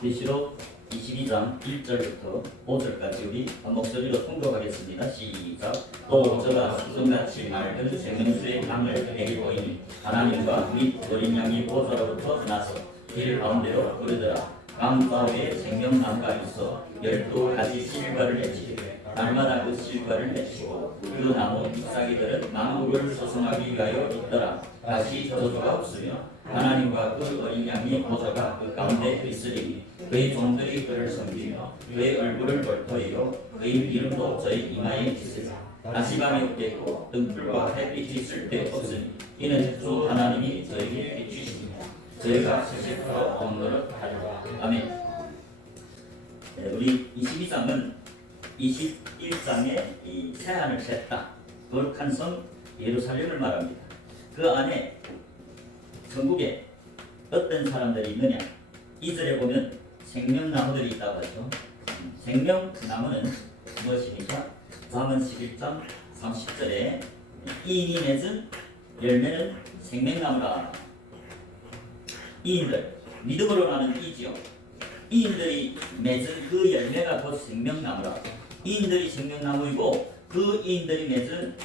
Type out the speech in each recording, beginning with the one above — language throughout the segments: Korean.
계시록 22장 1절부터 5절까지 우리 한 목소리로 통독하겠습니다. 시작. 또 저가 수정같이 맑은 생명수의 강을 내게 보이니 하나님과 및 어린 양이 보좌로부터 나서 길 가운데로 흐르더라. 강 가운데 생명나무가 있어 12가지 실과를 맺히되 날마다 그 실과를 맺히고 그 나무 잎사귀들은 만국을 소송하기 위하여 있더라. 다시 저주가 없으며 하나님과 그 어린 양이 보좌가 그 가운데 있으리니 그의 종들이 그를 섬기며 그의 얼굴을 볼 터이요 그의 이름도 저희 이마에 있으리라. 다시 밤이 없겠고 등불과 햇빛이 있을 때 없으니 이는 주 하나님이 저에게 비추십니다. 저희가 세세토록 옥노릇하리라. 아멘. 네, 우리 22장은 21장의 이 새하늘 셋다 거룩한 성 예루살렘을 말합니다. 그 안에 천국에 어떤 사람들이 있느냐? 2절에 보면 생명나무들이 있다고 하죠. 생명나무는 무엇입니까? 잠언 11장 30절에 이인이 맺은 열매는 생명나무라. 이인들, 믿음으로 나는 이지요. 이인들이 맺은 그 열매가 곧 생명나무라. 이인들이 생명나무이고 그 이인들이 맺은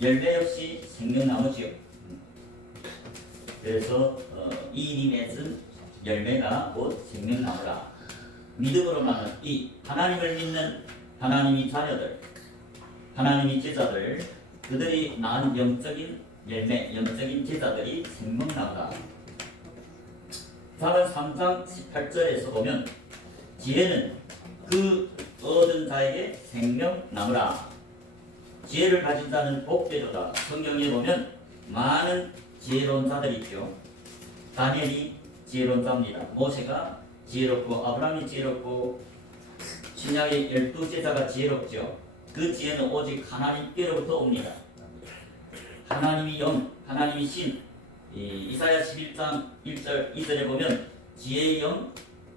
열매 역시 생명나무지요. 그래서 이인이 맺은 열매가 곧 생명나무라. 믿음으로 나는 이 하나님을 믿는 하나님의 자녀들, 하나님의 제자들, 그들이 낳은 영적인 열매, 영적인 제자들이 생명나무라. 잠언 3장 18절에서 보면 지혜는 그 얻은 자에게 생명나무라. 지혜를 가진 자는 복되도다. 성경에 보면 많은 지혜로운 자들이 있죠. 다니엘이 지혜로운 자입니다. 모세가 지혜롭고 아브라함이 지혜롭고 신약의 12제자가 지혜롭죠. 그 지혜는 오직 하나님께로부터 옵니다. 하나님이 영, 하나님이 신. 이사야 11장 1절 2절에 보면 지혜의 영,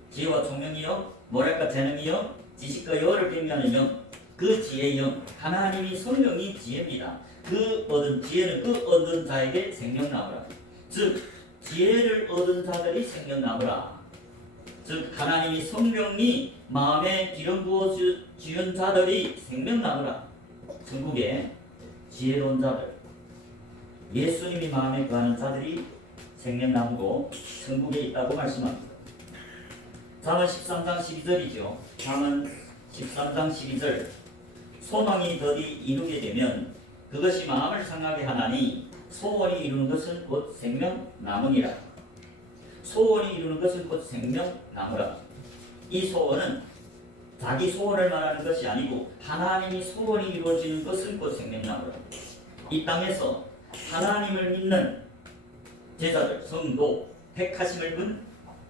지혜와 총명의 영, 뭐랄까 재능의 영, 지식과 여호와를 경외하는 영, 그 지혜의 영, 하나님이 성령이 지혜입니다. 그 얻은 지혜는 그 얻은 자에게 생명나무라. 즉 지혜를 얻은 자들이 생명나무라. 즉 하나님이 성령이 마음에 기름 부어 주는 자들이 생명나무라. 천국에 지혜로운 자들, 예수님이 마음에 거하는 자들이 생명나무고 천국에 있다고 말씀합니다. 잠언 13장 12절이죠. 잠언 13장 12절. 소망이 더디 이루게 되면 그것이 마음을 상하게 하나니 소원이 이루는 것은 곧 생명나무니라. 소원이 이루는 것은 곧 생명나무라. 이 소원은 자기 소원을 말하는 것이 아니고 하나님이 소원이 이루어지는 것은 곧 생명나무라. 이 땅에서 하나님을 믿는 제자들, 성도, 택하심을 입은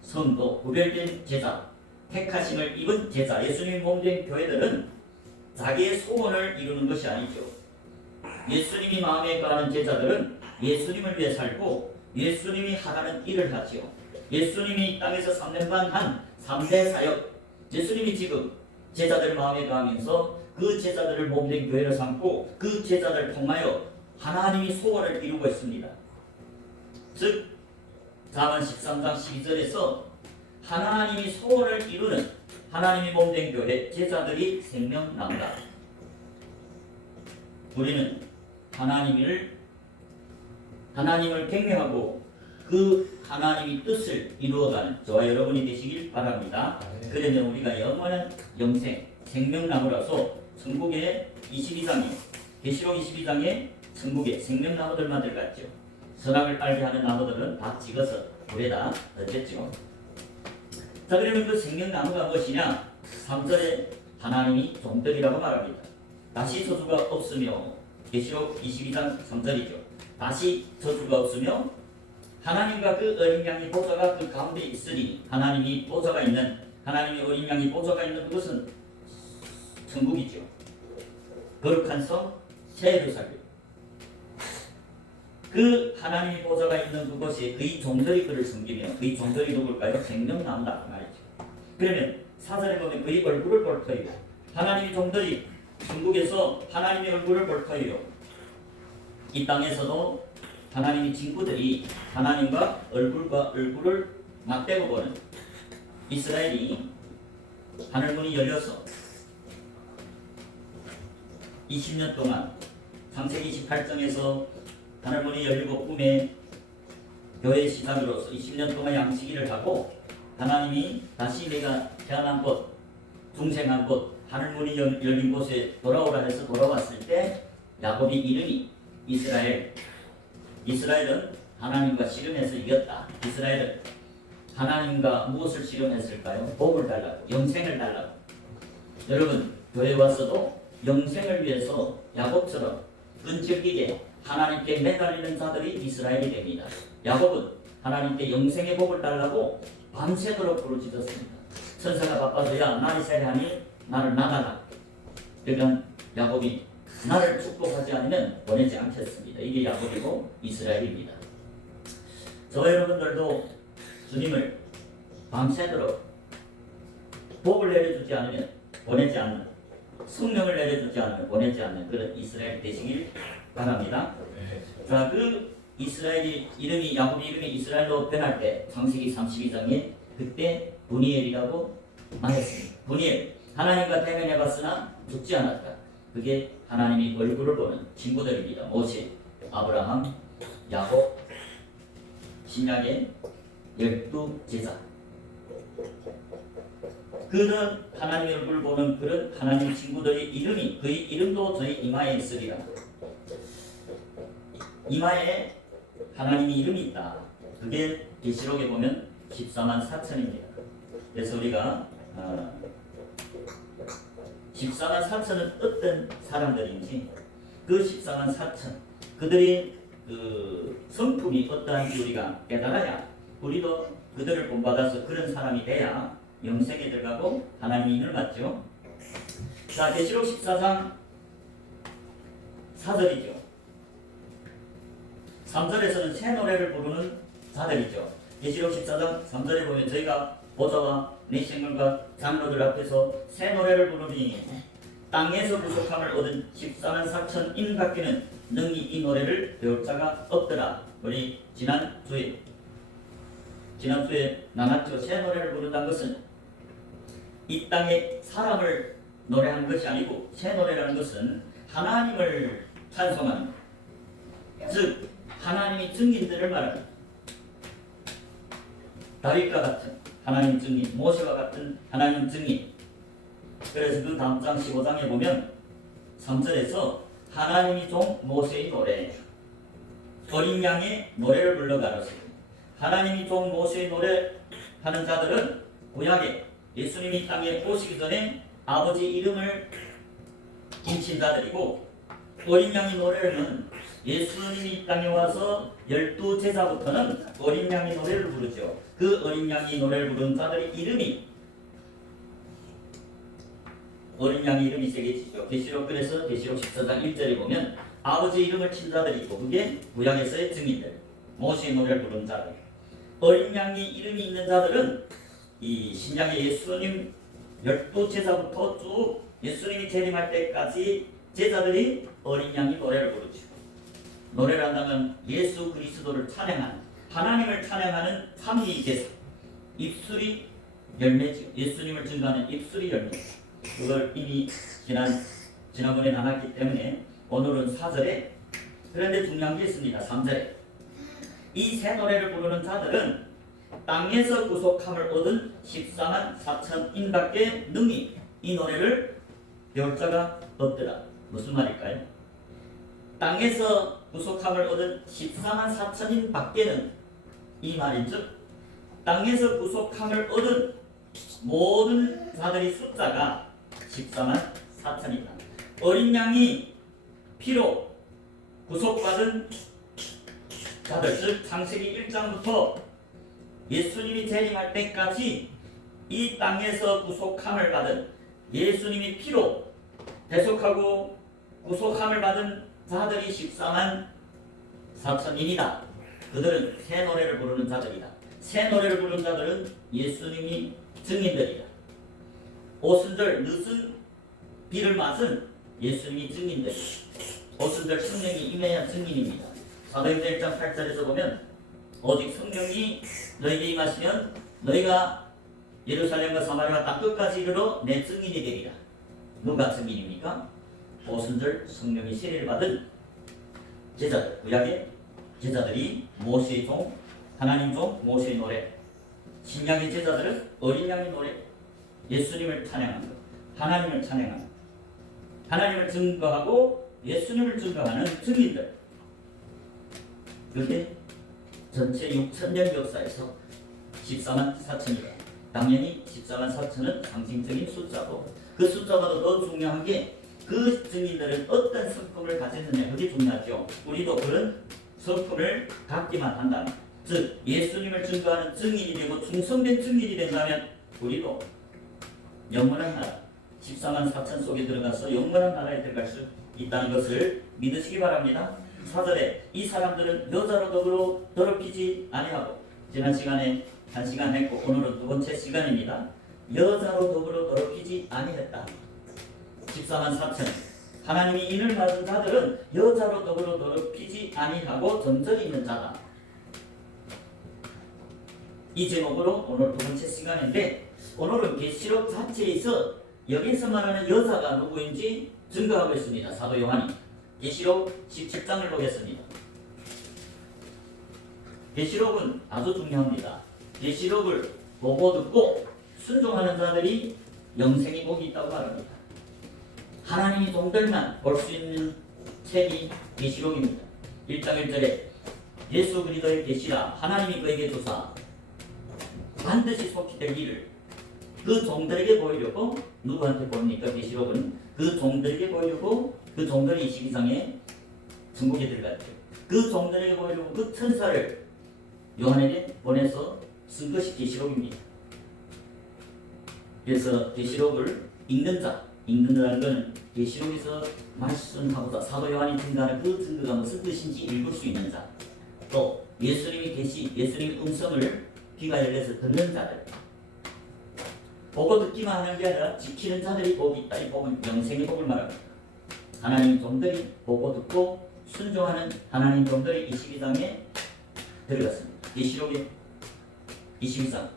성도, 구별된 제자, 택하심을 입은 제자, 예수님 몸된 교회들은 자기의 소원을 이루는 것이 아니죠. 예수님이 마음에 거하는 제자들은 예수님을 위해 살고 예수님이 하라는 일을 하죠. 예수님이 이 땅에서 3년 반 한 3대 사역, 예수님이 지금 제자들 마음에 거하면서 그 제자들을 몸된 교회로 삼고 그 제자들을 통하여 하나님이 소원을 이루고 있습니다. 즉 잠언 13장 12절에서 하나님이 소원을 이루는 하나님이 몸된 교회 제자들이 생명나무다. 우리는 하나님을 경외하고 그 하나님의 뜻을 이루어가는 저와 여러분이 되시길 바랍니다. 그러면 우리가 영원한 영생, 생명나무라서 천국의 22장에 계시록 22장에 천국에 생명나무들만 들어갔죠. 선악을 알게 하는 나무들은 다 찍어서 물에다 던졌죠. 자, 그러면 그 생명나무가 무엇이냐? 3절에 하나님이 종들이라고 말합니다. 다시 저주가 없으며, 계시록 22장 3절이죠. 다시 저주가 없으며 하나님과 그 어린 양의 보좌가 그 가운데 있으니, 하나님이 보좌가 있는, 하나님의 어린 양의 보좌가 있는 그것은 천국이죠. 거룩한 성 새 예루살렘. 그 하나님의 보좌가 있는 그곳에 그의 종들이 그를 섬기며, 그의 종들이 누굴까요? 생명나무다 말이죠. 그러면 4절에 보면 그의 얼굴을 볼 터이요. 하나님의 종들이 천국에서 하나님의 얼굴을 볼 터이요. 이 땅에서도 하나님의 친구들이 하나님과 얼굴과 얼굴을 맞대고 보는 이스라엘이 하늘문이 열려서 20년 동안 창세기 28장에서 하늘문이 열리고 꿈에 교회의 시작으로서 20년 동안 양치기를 하고 하나님이 다시 내가 태어난 곳, 중생한 곳, 하늘문이 열린 곳에 돌아오라 해서 돌아왔을 때 야곱이 이름이 이스라엘. 이스라엘은 하나님과 씨름해서 이겼다. 이스라엘은 하나님과 무엇을 씨름했을까요? 복을 달라고, 영생을 달라고. 여러분 교회에 왔어도 영생을 위해서 야곱처럼 끈질기게 하나님께 매달리는 자들이 이스라엘이 됩니다. 야곱은 하나님께 영생의 복을 달라고 밤새도록 부르짖었습니다. 천사가 바빠서 야 날이 새하니 나를 나가라. 그러니까 야곱이 나를 축복하지 않으면 보내지 않겠습니다. 이게 야곱이고 이스라엘입니다. 저와 여러분들도 주님을 밤새도록 복을 내려주지 않으면 보내지 않는, 성령을 내려주지 않으면 보내지 않는 그런 이스라엘 되시길 바랍니다. 자, 그 이스라엘이 이름이 야곱이 이름이 이스라엘로 변할 때 창세기 32장에 그때 브니엘이라고 말했습니다. 브니엘, 하나님과 대면해봤으나 죽지 않았다. 그게 하나님이 얼굴을 보는 친구들입니다. 모세, 아브라함, 야곱, 신약의 12제자. 그런 하나님의 얼굴을 보는 그런 하나님 친구들의 이름이, 그의 이름도 저희 이마에 있으리라. 이마에 하나님의 이름이 있다. 그게 계시록에 보면 14만 4천입니다. 그래서 우리가 14만 4천은 어떤 사람들인지, 그 14만 4천 그들의 그 성품이 어떠한지 우리가 깨달아야 우리도 그들을 본받아서 그런 사람이 돼야 영생에 들어가고 하나님의 인을 받죠. 자, 계시록 14장 4절이죠. 3절에서는 새 노래를 부르는 자들이죠. 계시록 14장 3절에 보면 저희가 보좌와 내 생물과 장로들 앞에서 새 노래를 부르니 땅에서 구속함을 얻은 14만 4천 인밖에는 능히 이 노래를 배울 자가 없더라. 우리 지난주에 나눴죠. 새 노래를 부른다는 것은 이 땅에 사람을 노래하는 것이 아니고, 새 노래라는 것은 하나님을 찬송하는, 즉 하나님의 증인들을 말합니다. 다윗과 같은 하나님 증인, 모세와 같은 하나님 증인. 그래서 그 다음 장 15장에 보면 3절에서 하나님이 종 모세의 노래, 어린 양의 노래를 불러가로되, 하나님이 종 모세의 노래 하는 자들은 구약에 예수님이 땅에 오시기 전에 아버지 이름을 인친 자들이고, 어린 양의 노래는 예수님이 땅에 와서 12제자부터는 어린 양의 노래를 부르죠. 그 어린 양의 노래를 부르는 자들의 이름이, 어린 양의 이름이 새겨지죠. 계시록, 그래서 계시록 14장 1절에 보면 아버지 이름을 친 자들이 있고, 그게 구약에서의 증인들, 모세의 노래를 부르는 자들. 어린 양의 이름이 있는 자들은 이 신약의 예수님 12제자부터 쭉 예수님이 재림할 때까지 제자들이 어린 양의 노래를 부르죠. 노래를 한다면 예수 그리스도를 찬양하는, 하나님을 찬양하는 삼위계사, 입술이 열매죠. 예수님을 증거하는 입술이 열매. 그걸 이미 지난번에 나눴기 때문에 오늘은 4절에, 그런데 중요한 게 있습니다. 3절에 이 새 노래를 부르는 자들은 땅에서 구속함을 얻은 14만 4천 인밖에 능히 이 노래를 배울 자가 없더라. 무슨 말일까요? 땅에서 구속함을 얻은 14만 4천인 밖에는, 이 말인즉 땅에서 구속함을 얻은 모든 자들의 숫자가 14만 4천이다. 어린 양이 피로 구속받은 자들, 즉 창세기 1장부터 예수님이 재림할 때까지 이 땅에서 구속함을 받은, 예수님이 피로 대속하고 구속함을 받은 자들이 14만 4천인이다. 그들은 새 노래를 부르는 자들이다. 새 노래를 부르는 자들은 예수님이 증인들이다. 오순절 늦은 비를 맞은 예수님이 증인들이다. 오순절 성령이 임해야 증인입니다. 사도행전 1장 8절에서 보면 오직 성령이 너희에게 임하시면 너희가 예루살렘과 사마리아 땅 끝까지 이르러 내 증인이 되리라. 누가 증인입니까? 오순절 성령이 세례를 받은 제자들, 구약의 제자들이 모세의 종, 하나님 종 모세의 노래, 신약의 제자들은 어린 양의 노래, 예수님을 찬양하는 것, 하나님을 찬양하는 것, 하나님을 증거하고 예수님을 증거하는 증인들. 그게 전체 6,000년 역사에서 14만 4천이다. 당연히 14만 4천은 상징적인 숫자고, 그 숫자보다 더 중요한 게 그 증인들은 어떤 성품을 가졌느냐, 그게 중요하죠. 우리도 그런 성품을 갖기만 한다면, 즉 예수님을 증거하는 증인이 되고 충성된 증인이 된다면 우리도 영원한 나라 14만 4천 속에 들어가서 영원한 나라에 들어갈 수 있다는 것을 믿으시기 바랍니다. 4절에 이 사람들은 여자로 더불어 더럽히지 아니하고, 지난 시간에 1시간 했고 오늘은 두 번째 시간입니다. 여자로 더불어 더럽히지 아니했다. 14만 4천 하나님이 인을 받은 자들은 여자로 더불어 더럽히지 아니하고 정절이 있는 자다. 이 제목으로 오늘 두 번째 시간인데, 오늘은 계시록 자체에서 여기서 말하는 여자가 누구인지 증거하고 있습니다. 사도 요한이. 계시록 17장을 보겠습니다. 계시록은 아주 중요합니다. 계시록을 보고 듣고 순종하는 자들이 영생의 복이 있다고 말합니다. 하나님의 종들만 볼 수 있는 책이 계시록입니다. 1장 1절에 예수 그리스도의 계시라 하나님이 그에게 주사 반드시 속히 될 일을 그 종들에게 보이려고, 누구한테 보입니까? 계시록은 그 종들에게 보이려고, 그 종들이 22장에 천국에 들어갔죠. 그 종들에게 보이려고 그 천사를 요한에게 보내서 쓴 것이 계시록입니다. 그래서 계시록을 읽는다는 것은 계시록에서 말씀하고자 사도 요한이 증거하는 그 증거가 무슨 뜻인지 읽을 수 있는 자, 또 예수님의 음성을 귀가 열려서 듣는 자들, 보고 듣기만 하는 게 아니라 지키는 자들이 복이 있다. 이 복은 영생의 복을 말합니다. 하나님 종들이 보고 듣고 순종하는 하나님 종들이 22장에 들어갔습니다. 계시록의 22장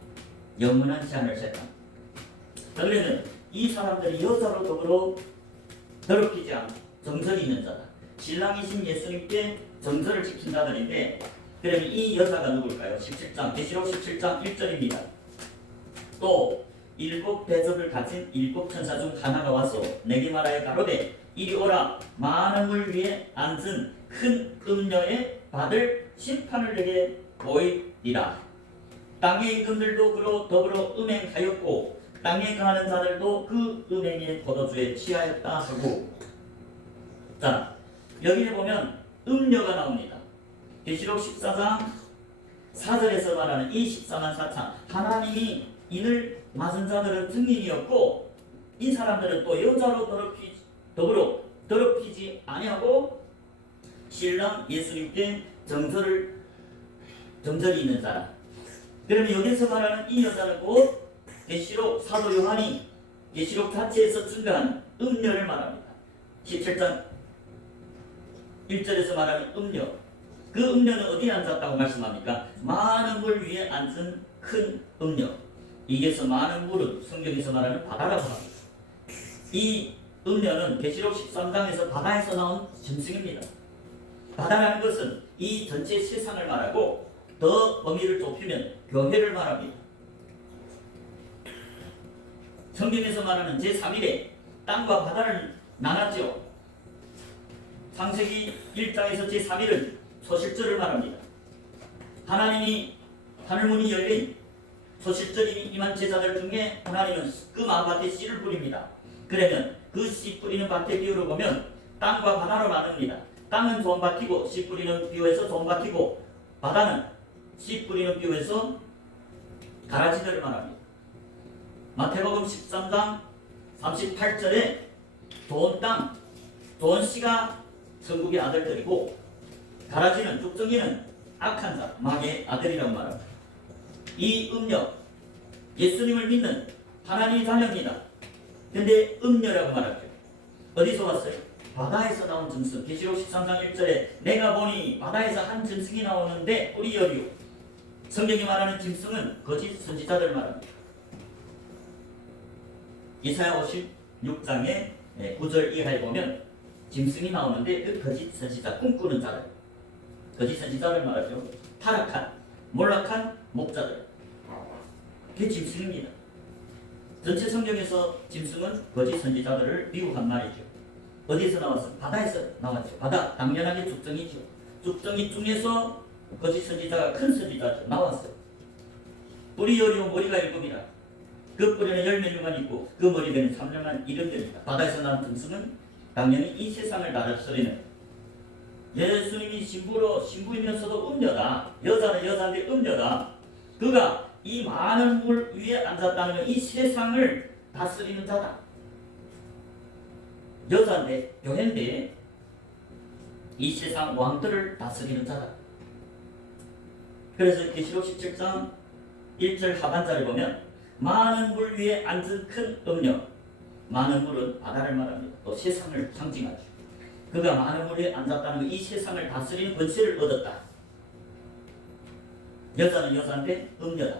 영원한 시한을 셌다. 그러면 이 사람들이 여자로 더불어 더럽히지 않고 정절이 있는 자다. 신랑이신 예수님께 정절을 지킨 자들인데, 그러면 이 여자가 누굴까요? 17장 계시록 17장 1절입니다. 또 7 대접을 가진 7 천사 중 하나가 와서 내게 말하여 가로되 이리 오라. 많은 물 위에 앉은 큰 음녀에 받을 심판을 내게 보이리라. 땅의 임금들도 그로 더불어 음행하였고 땅에 거하는 자들도 그 음행의 포도주에 취하였다 하고. 자, 여기에 보면 음녀가 나옵니다. 계시록 14장 4절에서 말하는 이 14만 4천 하나님이 인을 맞은 자들은 증인이었고, 이 사람들은 또 여자로 더불어 더럽히지 아니하고 신랑 예수님께 정절이 있는 자라. 그러면 여기서 말하는 이 여자는 곧 계시록 사도 요한이 계시록 자체에서 증거한 음녀를 말합니다. 17장 1절에서 말하는 음녀, 그 음녀는 어디에 앉았다고 말씀합니까? 많은 물 위에 앉은 큰 음녀. 이게서 많은 물은 성경에서 말하는 바다라고 합니다. 이 음녀는 계시록 13장에서 바다에서 나온 짐승입니다. 바다라는 것은 이 전체 세상을 말하고, 더 범위를 좁히면 교회를 말합니다. 성경에서 말하는 제3일에 땅과 바다를 나눴죠. 창세기 1장에서 제3일은 소실절을 말합니다. 하나님이 하늘문이 열린 소실절이 임한 제자들 중에 하나님은 그 마밭에 씨를 뿌립니다. 그러면 그 씨 뿌리는 밭의 비유를 보면 땅과 바다로 나눕니다. 땅은 좋은 밭이고 씨 뿌리는 비유에서 좋은 밭이고, 바다는 씨 뿌리는 비유에서 가라지들을 말합니다. 마태복음 13장 38절에 좋은 땅, 좋은 씨가 천국의 아들들이고, 가라지는 쭉정이는 악한 자, 마귀의 아들이라고 말합니다. 이 음녀, 예수님을 믿는 하나님의 자녀입니다. 근데 음녀라고 말하죠. 어디서 왔어요? 바다에서 나온 짐승. 계시록 13장 1절에 내가 보니 바다에서 한 짐승이 나오는데 뿔이 여리요. 성경이 말하는 짐승은 거짓 선지자들 말합니다. 이사야 56장의 9절 이하에 보면 짐승이 나오는데 그 거짓 선지자, 꿈꾸는 자들, 거짓 선지자를 말하죠. 타락한, 몰락한 목자들, 그게 짐승입니다. 전체 성경에서 짐승은 거짓 선지자들을 미혹한 말이죠. 어디서 나왔어? 바다에서 나왔죠. 바다, 당연하게 죽정이죠. 죽정이 중에서 거짓 선지자가 큰 선지자죠. 나왔어요. 뿌리 여리고 머리가 일곱이라. 그 뿌리는 열매류만 있고 그 머리에는 3년간 이름입니다. 바다에서 난 짐승은 당연히 이 세상을 다스리는, 예수님이 신부이면서도 음녀다. 여자는 여자인데 음녀다. 그가 이 많은 물 위에 앉았다는 건 이 세상을 다스리는 자다. 여자인데, 교회인데 이 세상 왕들을 다스리는 자다. 그래서 계시록 17장 1절 하반절을 보면 많은 물 위에 앉은 큰 음녀, 많은 물은 바다를 말합니다. 또 세상을 상징하죠. 그가 많은 물 위에 앉았다는 건 이 세상을 다스리는 권세를 얻었다. 여자는 여자인데 음녀다.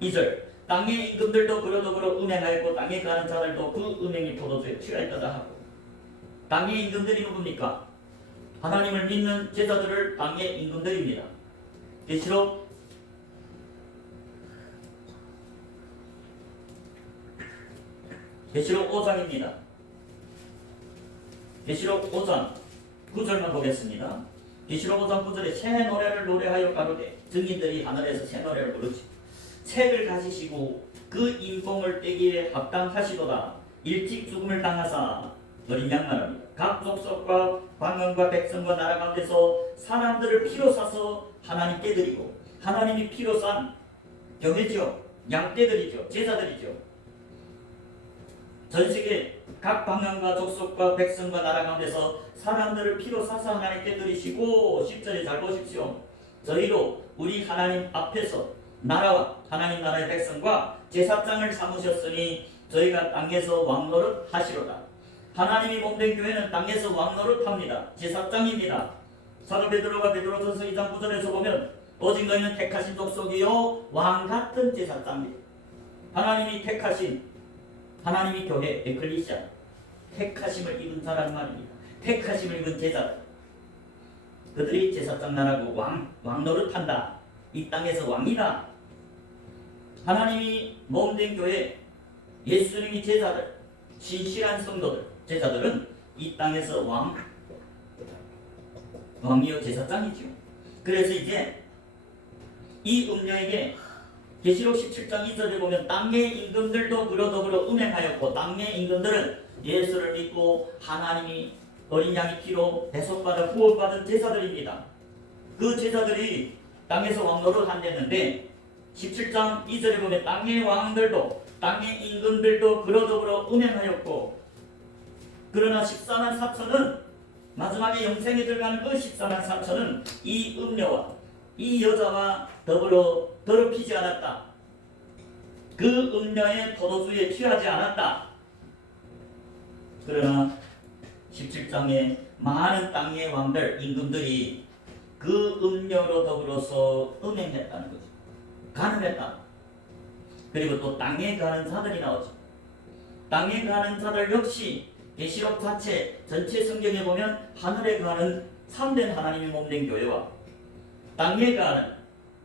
2절 땅의 임금들도 그러더불어 음행하였고 땅에 가는 자들도 그 음행이 포도주에 취하였다 하고. 땅의 임금들이 누굽니까? 하나님을 믿는 제자들을 땅의 임금들입니다. 계시록 5장입니다. 계시록 5장 9절만 보겠습니다. 계시록 5장 9절에 새 노래를 노래하여 가로되, 증인들이 하늘에서 새 노래를 부르지, 책을 가지시고 그 인봉을 떼기에 합당하시도다. 일찍 죽음을 당하사, 어린 양 말합니다. 각 족속과 방언과 백성과 나라 가운데서 사람들을 피로 사서 하나님께 드리고, 하나님이 피로 산 교회죠. 양떼들이죠. 제자들이죠. 전 세계 각 방언과 족속과 백성과 나라 가운데서 사람들을 피로 사서 하나님께 드리시고, 10절에 잘 보십시오. 저희도 우리 하나님 앞에서 나라와 하나님 나라의 백성과 제사장을 삼으셨으니 저희가 땅에서 왕노릇 하시로다. 하나님이 몸된 교회는 땅에서 왕노릇 합니다. 제사장입니다. 사도 베드로가 베드로전서 2장 9절에서 보면 오직 너희는 택하신 족속이요 왕같은 제사장입니다. 하나님이 택하신, 하나님이 교회 에클리시아, 택하심을 입은 자란 말입니다. 택하심을 입은 제자들, 그들이 제사장 나라고 왕노릇한다. 이 땅에서 왕이다. 하나님이 몸된 교회, 예수님이 제자들, 신실한 성도들, 제자들은 이 땅에서 왕이요 제사장이죠. 그래서 이제 이 음녀에게 계시록 17장 2절에 보면 땅의 임금들도 그러더불어 음행하였고, 땅의 임금들은 예수를 믿고 하나님이 어린 양의 피로 대속받아 구원받은 제자들입니다. 그 제자들이 땅에서 왕노릇 한댔는데 17장 2절에 보면 땅의 왕들도, 땅의 임금들도 그러더불어 음행하였고, 그러나 14만 4천은, 마지막에 영생에 들어가는 그 14만 4천은 이 음녀와 이 여자와 더불어 더럽히지 않았다. 그 음녀의 포도주에 취하지 않았다. 그러나 17장에 많은 땅의 왕들, 임금들이 그 음녀로 더불어서 음행했다는 거죠. 가늠했다. 그리고 또 땅에 가는 자들이 나오죠. 땅에 가는 자들 역시 계시록 자체 전체 성경에 보면 하늘에 가는 참된 하나님의 몸된 교회와 땅에 가는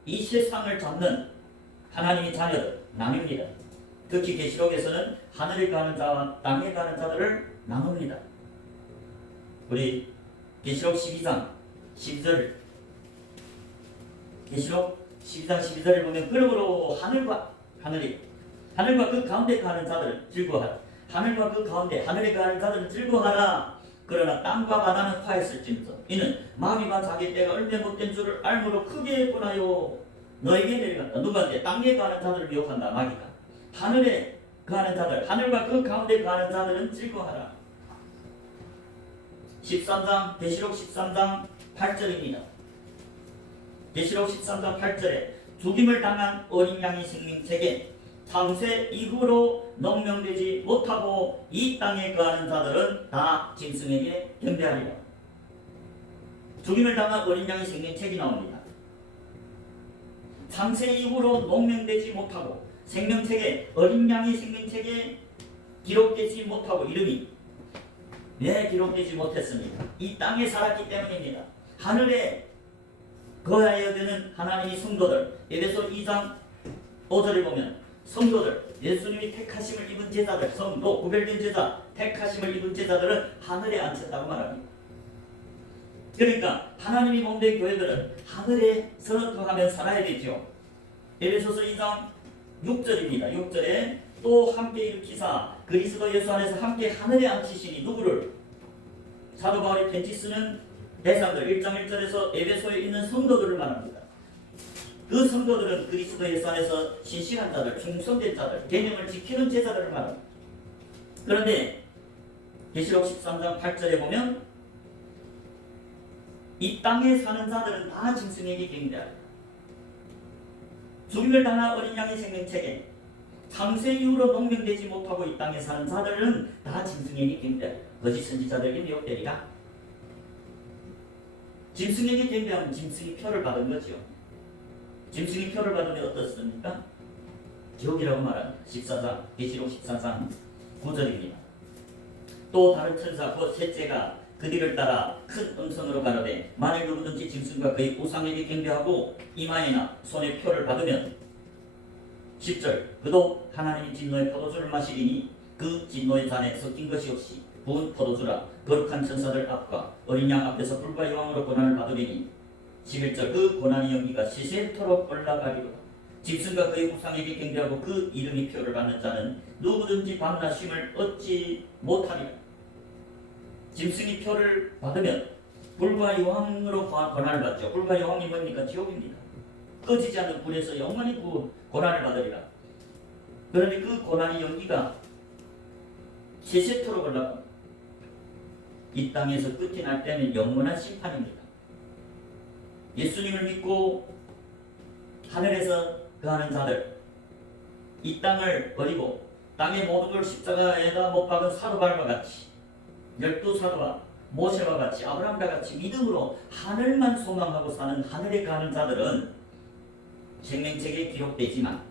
이 세상을 잡는 하나님의 자녀들 나뉩니다. 특히 계시록에서는 하늘에 가는 자와 땅에 가는 자들을 나눕니다. 우리 계시록 12장 12절, 계시록 12장 12절을 보면 그러므로 하늘과 그 가운데 가는 자들을 즐거워하라. 하늘과 그 가운데 하늘에 가는 자들은 즐거워하라. 그러나 땅과 바다는 화했을지면서 이는 마귀가 자기 때가 얼마 못된 줄을 알므로 크게 했구나요. 너에게 내려간다. 누구한테? 땅에 가는 자들을 미혹한다. 마귀가. 하늘에 가는 자들, 하늘과 그 가운데 가는 자들은 즐거워하라. 13장, 계시록 13장 8절입니다. 계시록 13장 8절에 죽임을 당한 어린 양의 생명책에 창세 이후로 농명되지 못하고 이 땅에 거하는 자들은 다 짐승에게 경배하리라. 죽임을 당한 어린 양의 생명책이 나옵니다. 창세 이후로 농명되지 못하고 생명책에, 어린 양의 생명책에 기록되지 못하고 이름이 왜 기록되지 못했습니까? 이 땅에 살았기 때문입니다. 하늘에 거하여야 되는 하나님의 성도들, 에베소 2장 5절에 보면 성도들, 예수님이 택하심을 입은 제자들, 성도, 구별된 제자, 택하심을 입은 제자들은 하늘에 앉혔다고 말합니다. 그러니까 하나님이 몸된 교회들은 하늘에서 거하며 살아야 되죠. 에베소서 2장 6절입니다. 6절에 또 함께 일으키사 그리스도 예수 안에서 함께 하늘에 앉히시니 누구를? 사도 바울이 편지 쓰는 대상들 1장 1절에서 에베소에 있는 성도들을 말합니다. 그 성도들은 그리스도 예수 안에서 신실한 자들, 충성된 자들, 계명을 지키는 제자들을 말합니다. 그런데 계시록 13장 8절에 보면 이 땅에 사는 자들은 다 짐승에게 경배하리라. 죽임을 당한 어린 양의 생명책에 창세 이후로 농명되지 못하고 이 땅에 사는 자들은 다 짐승에게 경배하리라. 거짓 선지자들에게 미혹되리라. 짐승에게 경배하면 짐승이 표를 받은 거죠. 짐승이 표를 받으면 어떻습니까? 지옥이라고 말합니다. 14장, 계시록 14장 9절입니다. 또 다른 천사 곧 셋째가 그들을 따라 큰 음성으로 가로되 만일 누구든지 짐승과 그의 우상에게 경배하고 이마에나 손에 표를 받으면 10절 그도 하나님의 진노의 포도주를 마시리니 그 진노의 잔에 섞인 것이 없이 부은 포도주라 거룩한 천사들 앞과 어린 양 앞에서 불과 여왕으로 고난을 받으리니 11절 그 고난의 연기가 세세토록 올라가리로다. 짐승과 그의 우상에게 경배하고 그 이름의 표를 받는 자는 누구든지 밤낮 쉼을 얻지 못하리라. 짐승이 표를 받으면 불과 여왕으로 고난을 받죠. 불과 여왕이 뭡니까? 지옥입니다. 꺼지지 않는 불에서 영원히 고난을 받으리라. 그런데 그 고난의 연기가 세세토록 올라갑니다. 이 땅에서 끝이 날 때는 영원한 심판입니다. 예수님을 믿고 하늘에서 거하는 자들, 이 땅을 버리고 땅의 모든 걸 십자가에다 못 박은 사도바울과 같이 12사도와 모세와 같이 아브라함과 같이 믿음으로 하늘만 소망하고 사는 하늘에 가는 자들은 생명책에 기록되지만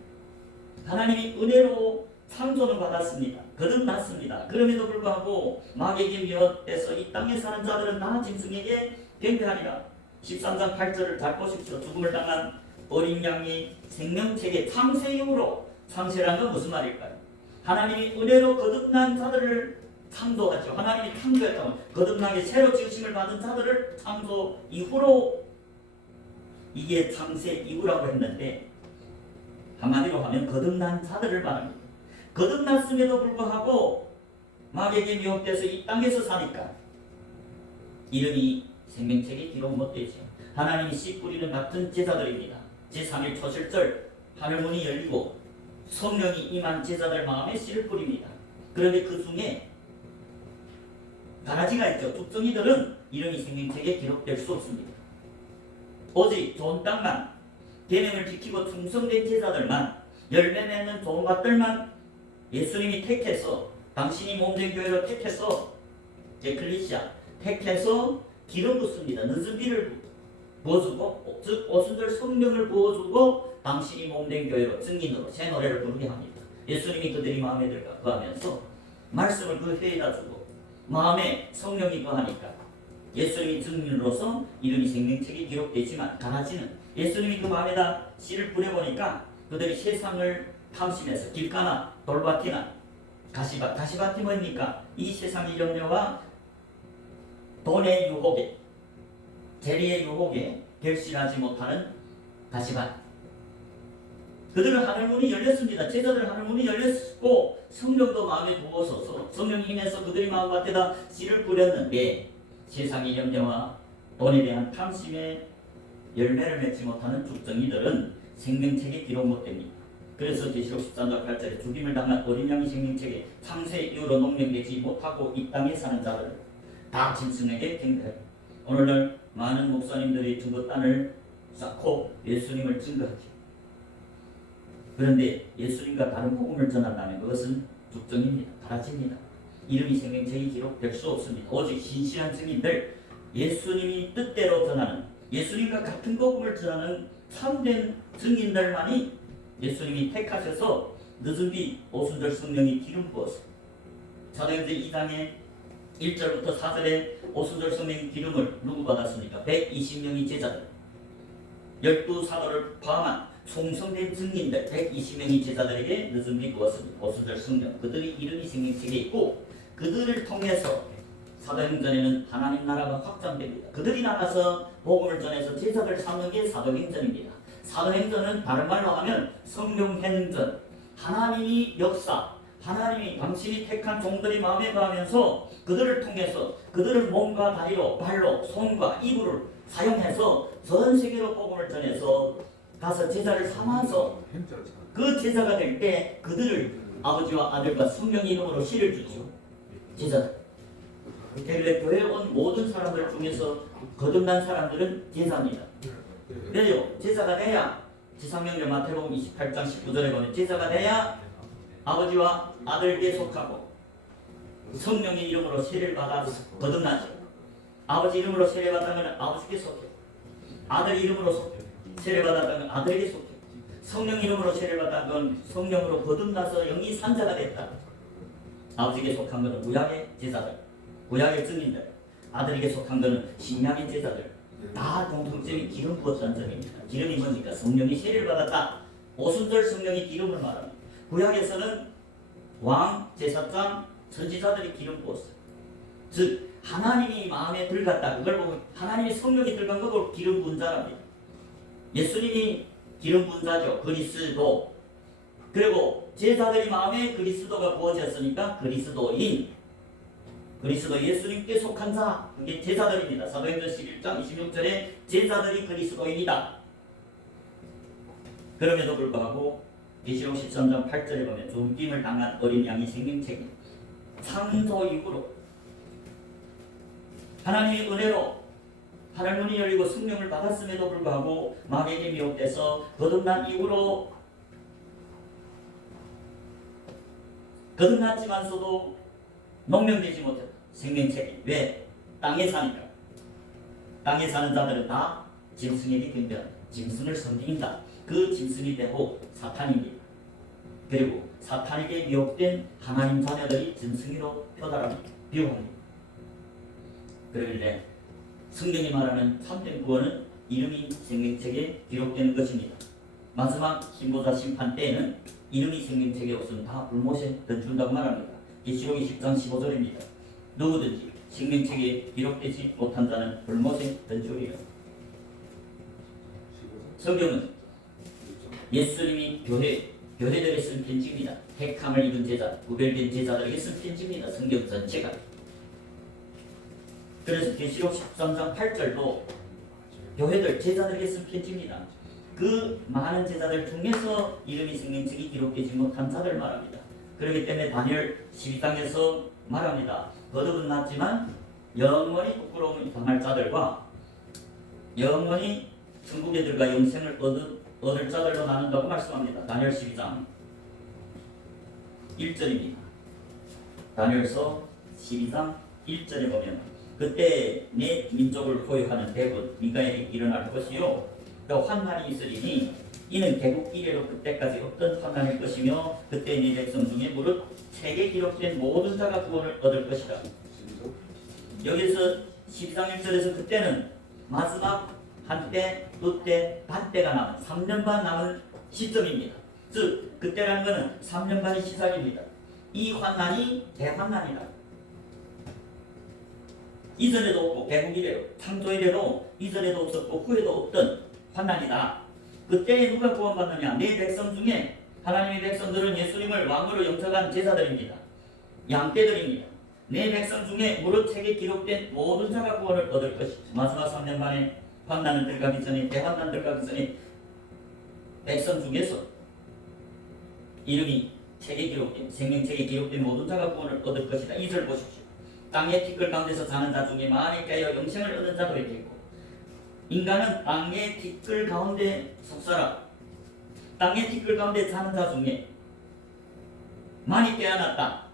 하나님이 은혜로 창조는 받았습니다. 거듭났습니다. 그럼에도 불구하고 마귀에게 미혹돼서 이 땅에 사는 자들은 다 짐승에게 경배하리라. 13장 8절을 잘 보십시오. 죽음을 당한 어린 양이 생명책에 창세 이후로, 창세라는 건 무슨 말일까요? 하나님이 은혜로 거듭난 자들을 창조하죠. 하나님이 창조했다면 거듭나게 새로 지으심을 받은 자들을 창조 이후로, 이게 창세 이후라고 했는데 한마디로 하면 거듭난 자들을 말합니다. 거듭났음에도 불구하고 마귀에게 미혹돼서 이 땅에서 사니까 이름이 생명책에 기록 못되죠. 하나님이 씨 뿌리는 같은 제자들입니다. 제3일 초실절 하늘문이 열리고 성령이 임한 제자들 마음에 씨를 뿌립니다. 그런데 그 중에 가라지가 있죠. 죽정이들은 이름이 생명책에 기록될 수 없습니다. 오직 좋은 땅만, 계명을 지키고 충성된 제자들만, 열매 맺는 좋은 것들만 예수님이 택해서, 당신이 몸된 교회로 택해서, 에클리시아 택해서 기름 붓습니다. 늦은 비를 부어주고, 즉 오순절 성령을 부어주고 당신이 몸된 교회로 증인으로 새 노래를 부르게 합니다. 예수님이 그들이 마음에 들어가 거하면서 말씀을 그 회에다 주고 마음에 성령이 거하니까 예수님이 증인으로서 이름이 생명책에 기록되지만 가라지는 예수님이 그 마음에다 씨를 뿌려보니까 그들이 세상을 탐심해서 길가나 돌밭이나 가시밭이 뭡니까? 이 세상의 염려와 돈의 유혹에, 재리의 유혹에 결실하지 못하는 가시밭. 그들은 하늘문이 열렸습니다. 제자들 하늘문이 열렸고 성령도 마음에 부어서서 성령이 힘에서 그들의 마음밭에다 씨를 뿌렸는데 세상의 염려와 돈에 대한 탐심에 열매를 맺지 못하는 죽정이들은 생명책에 기록 못됩니다. 그래서 계시록 13장 8절에 죽임을 당한 어린 양의 생명책에 창세 이후로 농명되지 못하고 이 땅에 사는 자들 다 짐승에게 경배합니다. 오늘날 많은 목사님들이 증거 땅을 쌓고 예수님을 증거하죠. 그런데 예수님과 다른 복음을 전한다면 그것은 죽정입니다. 가라지입니다. 이름이 생명책에 기록될 수 없습니다. 오직 신실한 증인들, 예수님이 뜻대로 전하는, 예수님과 같은 복음을 전하는 참된 증인들만이 예수님이 택하셔서 늦은 비 오순절 성령이 기름 부어서 사도행전 2장에 1절부터 4절에 오순절 성령 기름을 누구 받았습니까? 120명의 제자들, 12사도를 포함한 총성된 증인들 120명의 제자들에게 늦은비 부었습니다. 오순절 성령, 그들의 이름이 생명책에 있고 그들을 통해서 사도행전에는 하나님 나라가 확장됩니다. 그들이 나가서 복음을 전해서 제자들 삼는 게 사도행전입니다. 사도행전은 다른 말로 하면 성령행전, 하나님이 역사, 하나님이 당신이 택한 종들이 마음에 거하면서 그들을 통해서 그들을 몸과 다리로, 발로, 손과 입으로 사용해서 전 세계로 복음을 전해서 가서 제자를 삼아서 그 제자가 될 때 그들을 아버지와 아들과 성령의 이름으로 씨를 주죠. 제자들. 그런데 교회에 온 모든 사람들 중에서 거듭난 사람들은 제자입니다. 왜요? 제자가 돼야 지상명령 마태복음 28장 19절에 보면 제자가 돼야 아버지와 아들에게 속하고 성령의 이름으로 세례를 받아 거듭나죠. 아버지 이름으로 세례 받았다면 아버지께 속해, 아들 이름으로 속해, 세례 받았다면 아들에게 속해, 성령 이름으로 세례 받았다면 성령으로 거듭나서 영이 산자가 됐다. 아버지에게 속한 것은 구약의 제자들, 구약의 증인들, 아들에게 속한 것은 신약의 제자들. 다 공통점이 기름 부었다는 점입니다. 기름이 뭡니까? 성령이 세례를 받았다. 오순절 성령이 기름을 말합니다. 구약에서는 왕, 제사장, 선지자들이 기름 부었어요. 즉 하나님이 마음에 들어갔다. 그걸 보고 하나님이 성령이 들어간 걸 보고 기름 부은 자랍니다. 예수님이 기름 부은 자죠. 그리스도. 그리고 제자들이 마음에 그리스도가 부어졌으니까 그리스도인, 그리스도 예수님께 속한 자, 그게 제자들입니다. 사도행전 11장 26절에 제자들이 그리스도인이다. 그럼에도 불구하고 계시록 13장 8절에 보면 죽임을 당한 어린 양이 생명책에 창조 이후로 하나님의 은혜로 하늘 문이 열리고 성령을 받았음에도 불구하고 마귀에게 미혹돼서 거듭난 이후로 거듭났지만서도 농명되지 못했다. 생명책이. 왜? 땅에 사니까. 땅에 사는 자들은 다 짐승에게 경배한다. 짐승을 섬긴다. 그 짐승이 되고 사탄입니다. 그리고 사탄에게 미혹된 하나님 자녀들이 짐승이로 표달합니다. 비호합니다. 그러길래 성경이 말하는 참된 구원은 이름이 생명책에 기록되는 것입니다. 마지막 신보자 심판 때에는 이름이 생명책에 없으면 다 불못에 던진다고 말합니다. 계시록 20장 15절입니다. 누구든지 생명책에 기록되지 못한 자는 불못에 던지리라. 성경은 예수님이 교회들에게 쓴 편지입니다. 택함을 입은 제자, 구별된 제자들에게 쓴 편지입니다. 성경 전체가. 그래서 계시록 13장 8절도 교회들, 제자들에게 쓴 편지입니다. 그 많은 제자들 중에서 이름이 생명책이 기록되지 못한 자들 말합니다. 그렇기 때문에 다니엘 12장에서 말합니다. 거듭은 났지만 영원히 부끄러움을 당할 자들과 영원히 천국에 들어가 영생을 얻을 자들로 나눈다고 말씀합니다. 다니엘 12장 1절입니다. 다니엘서 12장 1절에 보면 그때 내 민족을 포효하는 대군 미가엘이 일어날 것이요 또 환난이 있으리니 이는 개국 이래로 그때까지 없던 환난일 것이며 그때 네 백성 중에 무릇 책에 기록된 모든 자가 구원을 얻을 것이다. 여기서 12장 1절에서 그때는 마지막 한때, 두때, 반때가 남은 3년 반 남은 시점입니다. 즉 그때라는 것은 3년 반의 시작입니다. 이 환난이 대환난이다. 이전에도 없고 개국 이래로, 창조 이래로 이전에도 없었고 후에도 없던 환난이다. 그때 누가 구원받느냐? 네 백성 중에 하나님의 백성들은 예수님을 왕으로 영접한 제자들입니다. 양떼들입니다. 네 백성 중에 무릇 책에 기록된 모든 자가 구원을 얻을 것이다. 마지막 3년 만에 환난을 들어가기 전에, 대환난 들어가기 전에 백성 중에서 이름이 책에 기록된, 생명책에 기록된 모든 자가 구원을 얻을 것이다. 2절 보십시오. 땅의 티끌 가운데서 사는 자 중에 많이 깨어 영생을 얻은 자도 있고 인간은 땅의 티끌 가운데 속살아 땅의 티끌 가운데 사는 자 중에 많이 깨어났다.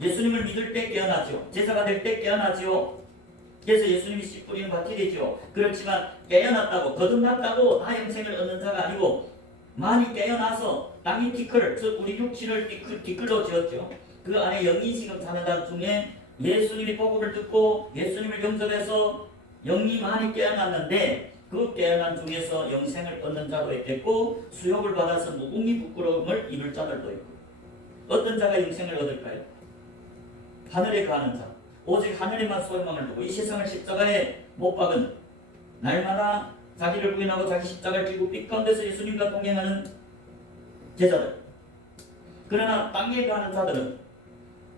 예수님을 믿을 때 깨어나죠. 제자가 될 때 깨어나죠. 그래서 예수님이 씨 뿌리는 밭이 되죠. 그렇지만 깨어났다고 거듭났다고 다 영생을 얻는 자가 아니고 많이 깨어나서 땅의 티끌, 즉 우리 육신을 티끌로 지었죠. 그 안에 영이 지금 사는 자 중에 예수님이 복음을 듣고 예수님을 영접해서 영이 많이 깨어났는데 그 깨어난 중에서 영생을 얻는 자도 있겠고 수욕을 받아서 무궁히 부끄러움을 입을 자들도 있고 어떤 자가 영생을 얻을까요? 하늘에 가는 자 오직 하늘에만 소망을 두고 이 세상을 십자가에 못 박은 날마다 자기를 부인하고 자기 십자가를 지고 빛 가운데서 예수님과 동행하는 제자들 그러나 땅에 가는 자들은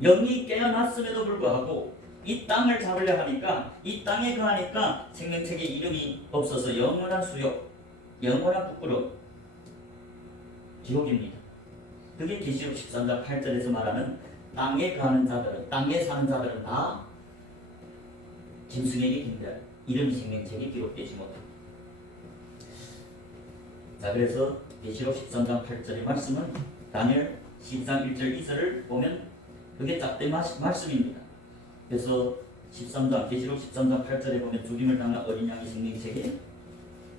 영이 깨어났음에도 불구하고 이 땅을 잡으려 하니까 이 땅에 가니까 생명책에 이름이 없어서 영원한 수욕, 영원한 부끄러움, 지옥입니다. 그게 계시록 13장 8절에서 말하는 땅에 가는 자들은 땅에 사는 자들은 다 짐승에게 긴다. 이름이 생명책에 기록되지 못합니다. 자 그래서 계시록 13장 8절의 말씀은 다니엘 13장 1절 2절을 보면 그게 짝대 말씀입니다. 그래서 13장 계시록 13장 8절에 보면 죽임을 당한 어린 양의 생명책에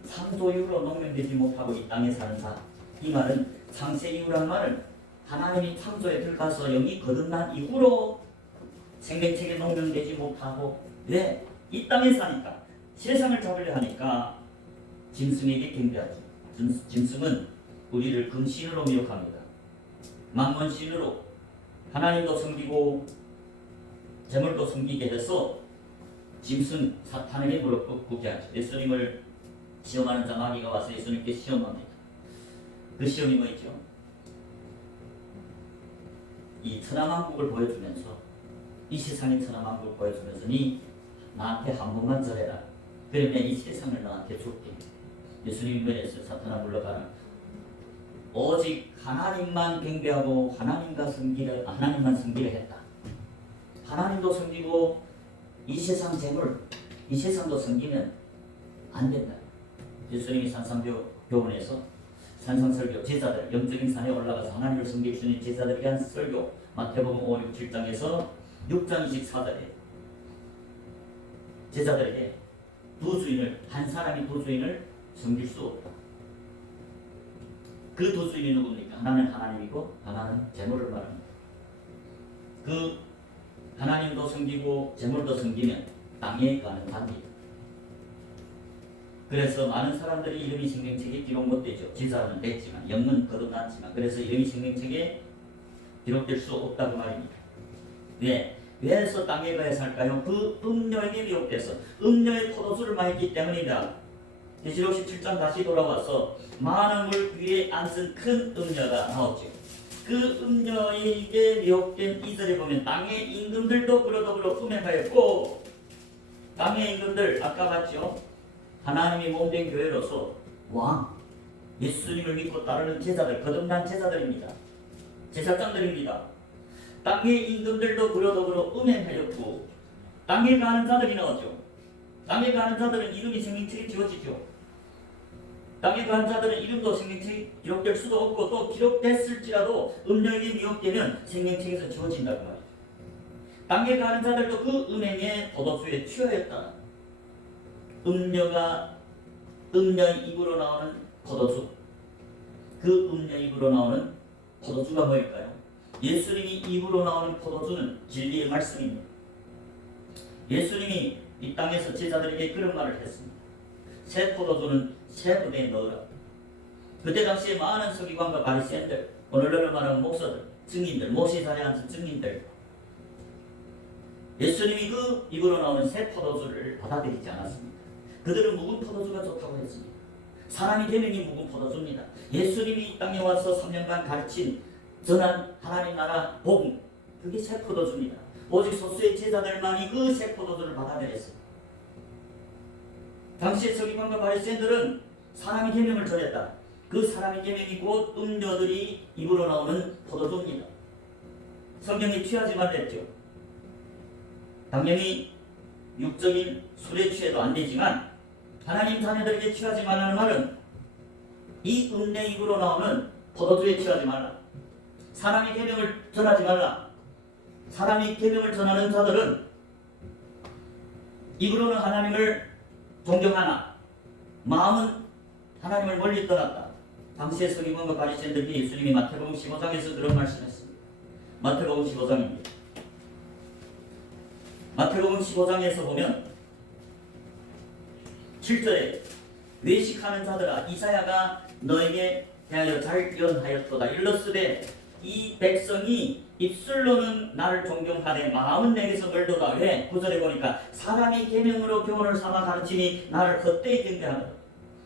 창조 이후로 농명되지 못하고 이 땅에 사는 자 이 말은 창세 이후란 말은 하나님이 창조에 들어가서 영이 거듭난 이후로 생명책에 농명되지 못하고 왜? 이 땅에 사니까 세상을 잡으려 하니까 짐승에게 경배하죠. 짐승은 우리를 금신으로 미혹합니다. 만몬신으로 하나님도 섬기고 재물도 섬기게 해서 짐승 사탄에게 무릎 꿇게 하죠. 예수님을 시험하는 자 마귀가 와서 예수님께 시험합니다. 그 시험이 뭐였죠? 이 천하만국을 보여주면서 이 세상의 천하만국을 보여주면서 니 나한테 한 번만 절해라. 그러면 이 세상을 너한테 줄게. 예수님이 뭐랬어요? 사탄아 물러가라. 오직 하나님만 경배하고 하나님만 섬기려 했다. 하나님도 섬기고 이 세상 재물, 이 세상도 섬기면 안 된다. 예수님이 산상교훈에서 산상설교 제자들 영적인 산에 올라가서 하나님을 섬길 수 있는 제자들에 대한 설교 마태복음 5, 6, 7장에서 6장 24절에 제자들에게 한 사람이 두 주인을 섬길 수 없다. 그 두 주인이 누굽니까? 하나는 하나님이고 하나는 재물을 말합니다. 그 하나님도 섬기고 재물도 섬기면 땅에 가는 자입니다. 그래서 많은 사람들이 이름이 생명책에 기록 못되죠. 지사는 됐지만 영은 거듭났지만 그래서 이름이 생명책에 기록될 수 없다고 말입니다. 왜? 왜서 땅에 가야 살까요? 그 음녀에게 미혹돼서 음녀의 포도주를 마셨기 때문이다. 계시록 17장 다시 돌아와서 많은 물 위에 앉은 큰 음녀가 나오죠. 그 음녀에게 미혹된 이절에 보면 땅의 임금들도 그러더불어 음행하였고 땅의 임금들 아까 봤죠? 하나님이 몸된 교회로서 왕 예수님을 믿고 따르는 제자들 거듭난 제자들입니다. 제사장들입니다. 땅의 임금들도 그러더불어 음행하였고 땅에 가는 자들이 나오죠. 땅에 가는 자들은 이름이 생명책에 지워지죠. 땅에 가는 자들은 이름도 생명책에 기록될 수도 없고 또 기록됐을지라도 음녀에게 미혹되면 생명책에서 지워진다고 말이죠. 땅에 가는 자들도 그 음행의 포도주에 취하였다. 음녀의 입으로 나오는 포도주. 그 음녀 입으로 나오는 포도주가 뭐일까요? 예수님이 입으로 나오는 포도주는 진리의 말씀입니다. 예수님이 이 땅에서 제자들에게 그런 말을 했습니다. 새 포도주는 새 분에 넣으라. 그때 당시에 많은 서기관과 바리새인들, 오늘날로 말하는 목사들, 증인들, 모세 자리에 앉은 증인들, 예수님이 그 입으로 나오는 새 포도주를 받아들이지 않았습니다. 그들은 묵은 포도주가 좋다고 했습니다. 사람이 되면이 묵은 포도주입니다. 예수님이 이 땅에 와서 3년간 가르친 전한 하나님 나라 복음, 그게 새 포도주입니다. 오직 소수의 제자들만이 그 새 포도주를 받아들였습니다. 당시의 서기관과 바리새인들은 사람의 계명을 전했다. 그 사람의 계명이 곧 음녀들이 입으로 나오는 포도주입니다. 성경이 취하지 말랬죠. 당연히 육적인 술에 취해도 안 되지만 하나님 자녀들에게 취하지 말라는 말은 이 음녀 입으로 나오는 포도주에 취하지 말라. 사람의 계명을 전하지 말라. 사람이 계명을 전하는 자들은 입으로는 하나님을 존경하나 마음은 하나님을 멀리 떠났다. 당시의 서기관과 바리새인들이 예수님이 마태복음 15장에서 그런 말씀했습니다. 마태복음 15장입니다. 마태복음 15장에서 보면 7절에 외식하는 자들아 이사야가 너에게 대하여 잘 예언하였도다. 일러스되 이 백성이 입술로는 나를 존경하되 마음은 내게서 멀도다. 왜? 9절에 보니까 사람이 계명으로 교훈을 삼아 가르치니 나를 헛되이 경배하노라.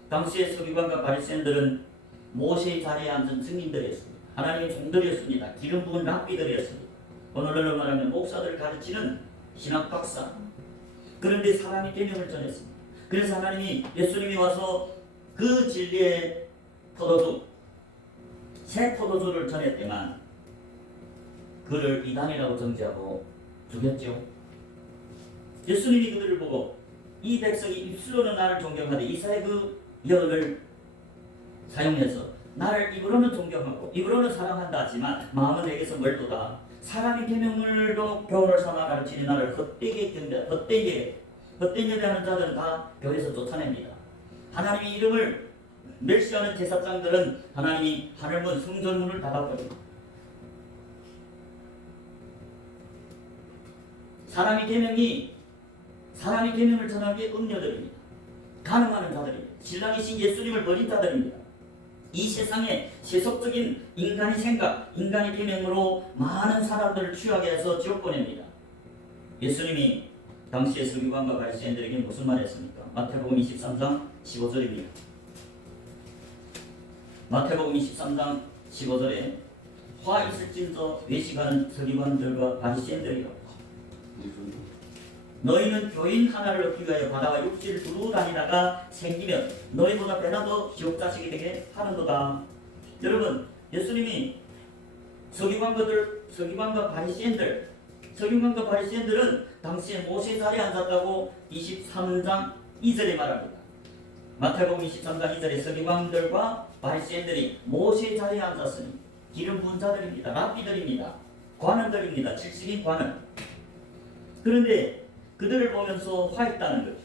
당시의 서기관과 바리새인들은 모세의 자리에 앉은 증인들이었습니다. 하나님의 종들이었습니다. 기름 부은 랍비들이었습니다. 오늘날로 말하면 목사들을 가르치는 신학 박사. 그런데 사람이 계명을 전했습니다. 그래서 하나님이 예수님이 와서 그 진리의 포도주, 새 포도주를 전했지만 그를 이단이라고 정죄하고 죽였죠. 예수님이 그들을 보고 이 백성이 입술로는 나를 존경하되 이사의 그 예언을 사용해서 나를 입으로는 존경하고 입으로는 사랑한다 하지만 마음은 내게서 멀도다. 사람이 계명을도 교훈을 삼아 가르치니 나를 헛되게 경배, 헛된 예배하는 자들은 다 교회에서 쫓아냅니다. 하나님의 이름을 멸시하는 제사장들은 하나님이 하늘문 성전문을 닫아버립니다. 사람의 계명을 전하기에 음녀들입니다. 가늠하는 자들입니다. 신랑이신 예수님을 버린 자들입니다. 이 세상에 세속적인 인간의 생각, 인간의 계명으로 많은 사람들을 취하게 해서 지옥 보냅니다. 예수님이 당시의 서기관과 바리새인들에게 무슨 말 했습니까? 마태복음 23장 15절입니다. 마태복음 23장 15절에 화 있을진저 외식하는 서기관들과 바리새인들이여 너희는 교인 하나를 얻기 위하여 바다와 육지를 두루 다니다가 생기면 너희보다 배나 더 지옥 자식이 되게 하는도다. 여러분, 예수님이 서기관과 바리새인들은 당시에 모세 자리에 앉았다고 23장 2절에 말합니다. 마태복음 23장 2절에 서기관들과 바리새인들이 모세 자리에 앉았으니 기름 부은 자들입니다. 랍비들입니다. 관원들입니다. 질식인 관원. 그런데 그들을 보면서 화했다는 거죠.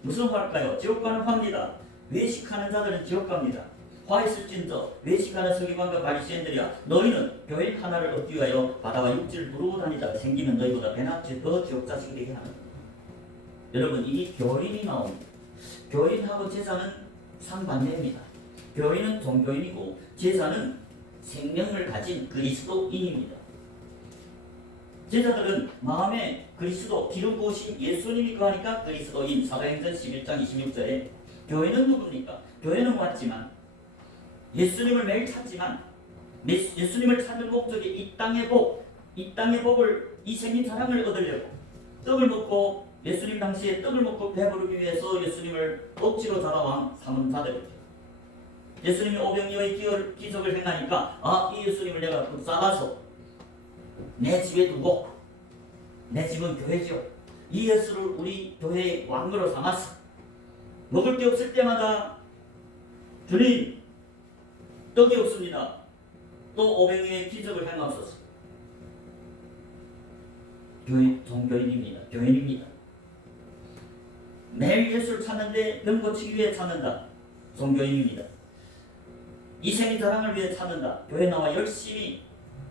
무슨 화일까요? 지옥 가는 화입니다. 외식하는 자들은 지옥 갑니다. 화했을진저 외식하는 서기관과 바리새인들이야 너희는 교인 하나를 얻기 위하여 바다와 육지를 두루 다니다가 생기면 너희보다 배나 더 지옥 자식이 되게 하는 거예요. 여러분, 이 교인이 나옵니다. 교인하고 제사는 상반대입니다. 교인은 종교인이고 제사는 생명을 가진 그리스도인입니다. 제자들은 마음에 그리스도 기름 부으신 예수님이 거하니까 그리스도인. 사도행전 11장 26절에 교회는 누굽니까? 교회는 왔지만 예수님을 매일 찾지만 예수님을 찾는 목적이 이 땅의 복을 이 생긴 사랑을 얻으려고 떡을 먹고 예수님 당시에 떡을 먹고 배부르기 위해서 예수님을 억지로 잡아왕 삼은 자들입니다. 예수님이 오병이어의 기적을 행하니까 이 예수님을 내가 싸가서 내 집에 두고 내 집은 교회죠. 이 예수를 우리 교회의 왕으로 삼았어. 먹을 게 없을 때마다 주님 떡이 없습니다. 또 오병이어의 기적을 행하옵소서. 종교인입니다. 교인입니다. 매일 예수를 찾는데 병 고치기 위해 찾는다. 종교인입니다. 이생의 자랑을 위해 찾는다. 교회 나와 열심히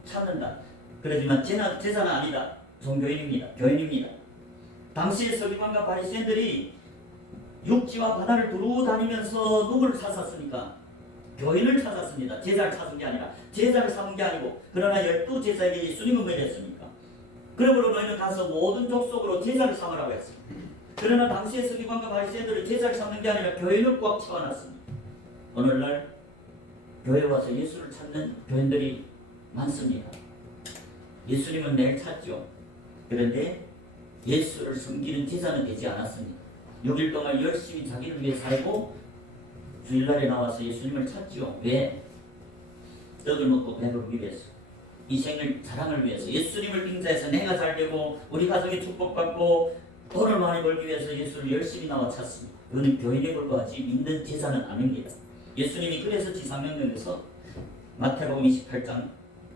찾는다. 그러지만 제사는 아니다. 종교인입니다. 교인입니다. 당시 서기관과 바리새인들이 육지와 바다를 두루 다니면서 누구를 찾았습니까? 교인을 찾았습니다. 제사를 찾은 게 아니라 제사를 삼은 게 아니고 그러나 12제사에게 예수님은 뭐 이랬습니까? 그러므로 너희는 가서 모든 족속으로 제사를 삼으라고 했습니다. 그러나 당시의 서기관과 바리새인들은 제사를 삼는 게 아니라 교인을 꽉 채워놨습니다. 오늘날 교회에 와서 예수를 찾는 교인들이 많습니다. 예수님은 매일 찾죠. 그런데 예수를 섬기는 제사는 되지 않았습니다. 6일 동안 열심히 자기를 위해 살고 주일날에 나와서 예수님을 찾죠. 왜? 떡을 먹고 배부르기 위해서. 이 생을 자랑을 위해서. 예수님을 빙자해서 내가 잘되고 우리 가족이 축복받고 돈을 많이 벌기 위해서 예수를 열심히 나와 찾습니다. 그거는 교인에 불과하지 믿는 제사는 아닙니다. 예수님이 그래서 지상명령에서 마태복음 28장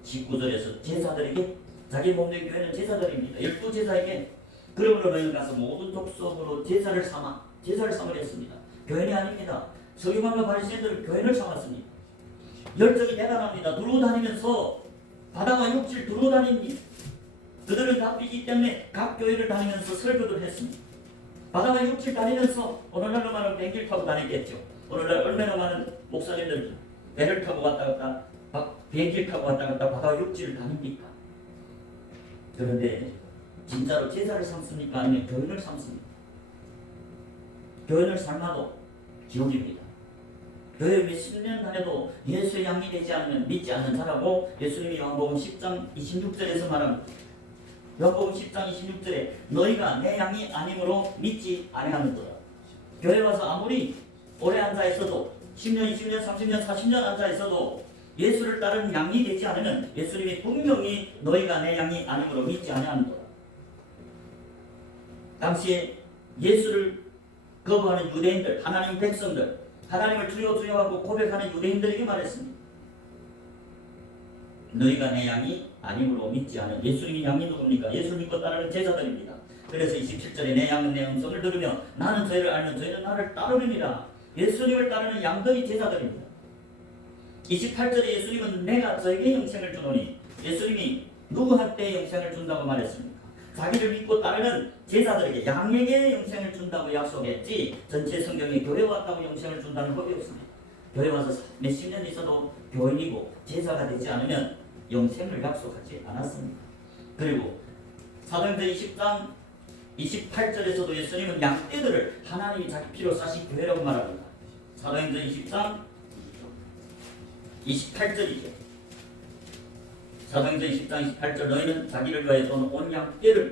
19절에서 제사들에게 자기 몸된 교회는 제사들입니다. 12제사에게 그러므로 너희는 가서 모든 족속으로 제사를 삼으랬습니다. 교인이 아닙니다. 서기관과 바리새인들은 교인을 삼았습니다. 열정이 대단합니다. 두루 다니면서 바다와 육지를 두루 다닙니다. 그들은 바삐기 때문에 각 교회를 다니면서 설교를 했습니다. 바다와 육지를 다니면서 오늘날로 말하면 비행기를 타고 다녔겠죠. 오늘날 얼마나 많은 목사님들 배를 타고 왔다 갔다 비행기를 타고 왔다 갔다 바다와 육지를 다닙니까? 그런데 진짜로 제자를 삼습니까? 아니면 교인을 삼습니까? 교인을 삶아도 지옥입니다. 교회 몇십 년 다녀도 예수의 양이 되지 않으면 믿지 않는 자라고 예수님이 요한복음 10장 26절에서 말합니다. 요한복음 10장 26절에 너희가 내 양이 아님으로 믿지 아니하는도다. 교회 와서 아무리 오래 앉아 있어도 10년, 20년, 30년, 40년 앉아 있어도 예수를 따르는 양이 되지 않으면 예수님이 분명히 너희가 내 양이 아님으로 믿지 아니하는도다. 당시에 예수를 거부하는 유대인들, 하나님 백성들, 하나님을 주여 주여 하고 고백하는 유대인들에게 말했습니다. 너희가 내 양이 아님으로 믿지 않은 예수님이 양이 누굽니까? 예수를 믿고 따르는 제자들입니다. 그래서 27절에 내 양은 내 음성을 들으며 나는 저희를 알면 저희는 나를 따르느니라. 예수님을 따르는 양들이 제자들입니다. 28절에 예수님은 내가 저에게 영생을 주노니 예수님이 누구한테 영생을 준다고 말했습니까? 자기를 믿고 따르는 제자들에게 양에게 영생을 준다고 약속했지 전체 성경에 교회 왔다고 영생을 준다는 법이 없습니다. 교회 와서 몇십 년 있어도 교인이고 제자가 되지 않으면 영생을 약속하지 않았습니다. 그리고 사도행전 20장 28절에서도 예수님은 양떼들을 하나님이 자기 피로 사신 교회라고 말합니다. 사도행전 20장 28절이죠. 사도행전 10장 28절 너희는 자기를 위하여 또는 온 양떼들이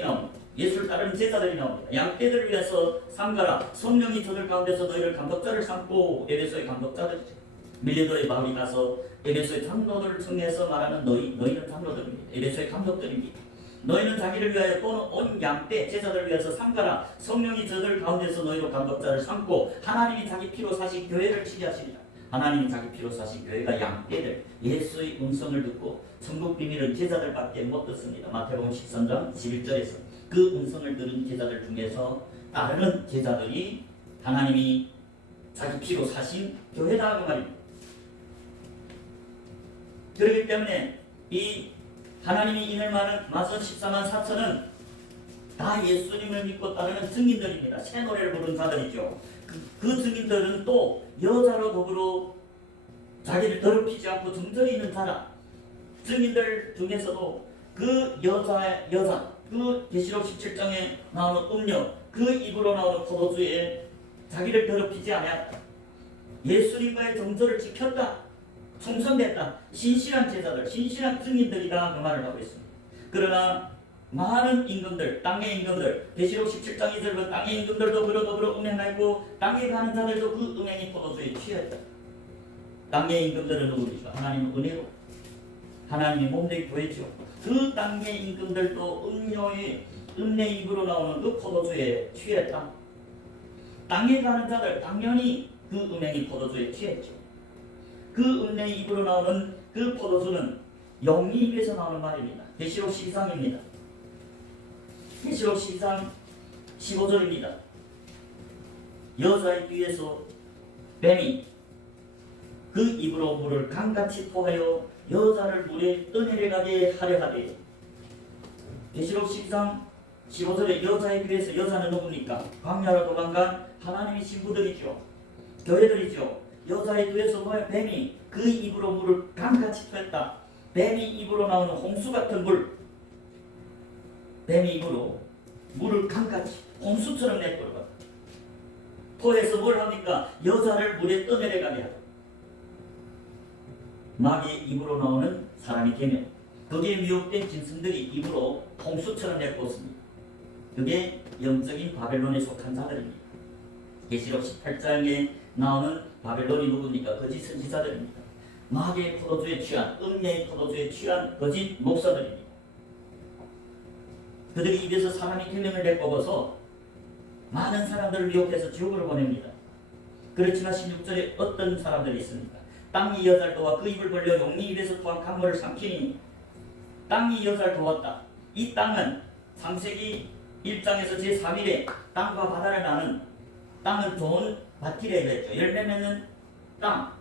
나옵니다. 예수를 따르는 제자들이 나옵니다. 양떼들을 위해서 삼가라. 성령이 저들 가운데서 너희를 감독자를 삼고 에베소의 감독자들이죠. 밀레도의 마을이 가서 에베소의 장로들을 청해서 말하는 너희는 장로들입니다. 에베소의 감독들입니다. 너희는 자기를 위하여 또는 온 양떼 제자들을 위해서 삼가라. 성령이 저들 가운데서 너희로 감독자를 삼고 하나님이 자기 피로 사신 교회를 치리하시리라. 하나님이 자기 피로 사신 교회가 양떼들 예수의 음성을 듣고 천국 비밀은 제자들밖에 못 듣습니다. 마태복음 13장 11절에서 그 음성을 들은 제자들 중에서 따르는 제자들이 하나님이 자기 피로 사신 교회다 그 말입니다. 그렇기 때문에 이 하나님이 인을 맞은 14만 4천은 다 예수님을 믿고 따르는 증인들입니다. 새 노래를 부른 자들이죠. 그 증인들은 또 여자로 더불어 자기를 더럽히지 않고 정절이 있는 자라. 증인들 중에서도 그 여자 그 계시록 17장에 나오는 음녀 그 입으로 나오는 포도주에 자기를 더럽히지 아니했다. 예수님과의 정절을 지켰다. 충성됐다. 신실한 제자들, 신실한 증인들이다 그 말을 하고 있습니다. 그러나 많은 임금들, 땅의 임금들, 계시록 17장 2절은 땅의 임금들도 더불어 음행하고 땅에 가는 자들도 그 음행의 포도주에 취했다. 땅의 임금들은 누구입니까? 하나님은 은혜로 하나님의 몸된 교회죠. 그 땅의 임금들도 음녀의 입으로 나오는 그 포도주에 취했다. 땅에 가는 자들 당연히 그 음행의 포도주에 취했죠. 그 음녀의 입으로 나오는 그 포도주는 영이 입에서 나오는 말입니다. 계시록 12장입니다. 계시록 12장 15절입니다. 여자의 뒤에서 뱀이 그 입으로 물을 강같이 토하여 여자를 물에 떠내려가게 하려 하되. 계시록 12장 15절에 여자의 뒤에서 여자는 누굽니까? 광야로 도망간 하나님의 신부들이죠. 교회들이죠. 여자의 뒤에서 뱀이 그 입으로 물을 강같이 토했다. 뱀이 입으로 나오는 홍수 같은 물, 뱀이 입으로 물을 강같이 홍수처럼 내버려가 토해서 뭘 합니까? 여자를 물에 떠내려가게 하다. 마귀의 입으로 나오는 사람이 되면 거기에 미혹된 짐승들이 입으로 홍수처럼 내뿜습니다. 그게 영적인 바벨론에 속한 자들입니다. 계시록 18장에 나오는 바벨론이 누굽니까? 거짓 선지자들입니다. 마귀의 포도주에 취한, 음녀의 포도주에 취한 거짓 목사들입니다. 그들이 입에서 사람의 계명을 내꼽아서 많은 사람들을 미혹해서 지옥으로 보냅니다. 그렇지만 16절에 어떤 사람들이 있습니까? 땅이 여자를 도와 그 입을 벌려 용이 입에서 토한 강물을 삼키니. 땅이 여자를 도왔다. 이 땅은 창세기 1장에서 제3일에 땅과 바다를 나눈 땅은 좋은 밭이라 했죠. 열매 맺는 땅.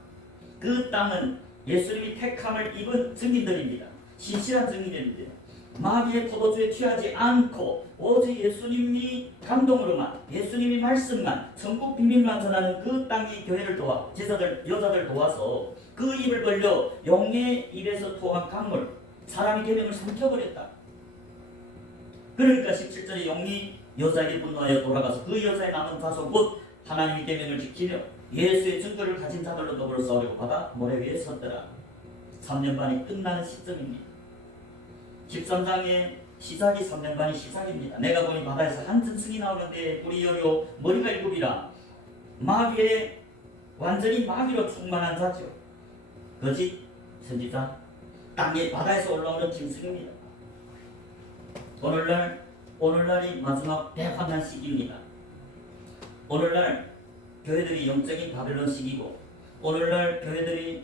그 땅은 예수님이 택함을 입은 증인들입니다. 신실한 증인들입니다. 마귀의 포도주에 취하지 않고 오직 예수님이 감동으로만, 예수님이 말씀만, 천국 비밀만 전하는 그 땅의 교회를 도와, 제자들, 여자들 도와서 그 입을 벌려 용의 입에서 토한 강물, 사람의 계명을 삼켜버렸다. 그러니까 17절에 용이 여자에게 분노하여 돌아가서 그 여자의 남은 자손 곧 하나님의 계명을 지키며 예수의 증거를 가진 자들로 더불어 싸우려고 받아 모래 위에 섰더라. 3년 반이 끝나는 시점입니다. 13장의 시작이 3년 반이 시작입니다. 내가 보니 바다에서 한 짐승이 나오는데 뿔이 여려 머리가 7이라. 마귀의 완전히 마귀로 충만한 자죠. 거짓 선지자, 땅에 바다에서 올라오는 짐승입니다. 오늘날이 마지막 대환난 시기입니다. 오늘날 교회들이 영적인 바벨론 시기고, 오늘날 교회들이